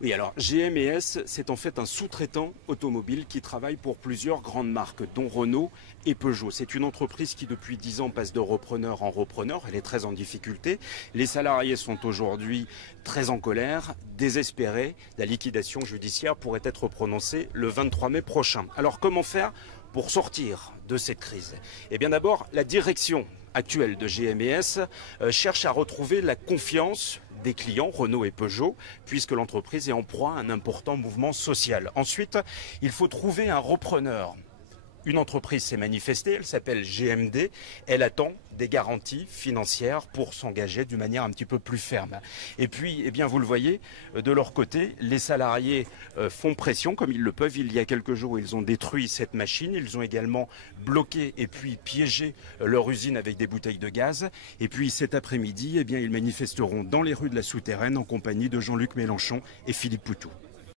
Oui, alors GMS, c'est en fait un sous-traitant automobile qui travaille pour plusieurs grandes marques, dont Renault et Peugeot. C'est une entreprise qui, depuis 10 ans, passe de repreneur en repreneur. Elle est très en difficulté. Les salariés sont aujourd'hui très en colère, désespérés. La liquidation judiciaire pourrait être prononcée le 23 mai prochain. Alors, comment faire pour sortir de cette crise? Eh bien, d'abord, la direction actuelle de GMS cherche à retrouver la confiance des clients Renault et Peugeot, puisque l'entreprise est en proie à un important mouvement social. Ensuite, il faut trouver un repreneur. Une entreprise s'est manifestée, elle s'appelle GMD, elle attend des garanties financières pour s'engager d'une manière un petit peu plus ferme. Et puis, eh bien, vous le voyez, de leur côté, les salariés font pression comme ils le peuvent. Il y a quelques jours, ils ont détruit cette machine, ils ont également bloqué et puis piégé leur usine avec des bouteilles de gaz. Et puis cet après-midi, eh bien, ils manifesteront dans les rues de la Souterraine en compagnie de Jean-Luc Mélenchon et Philippe Poutou.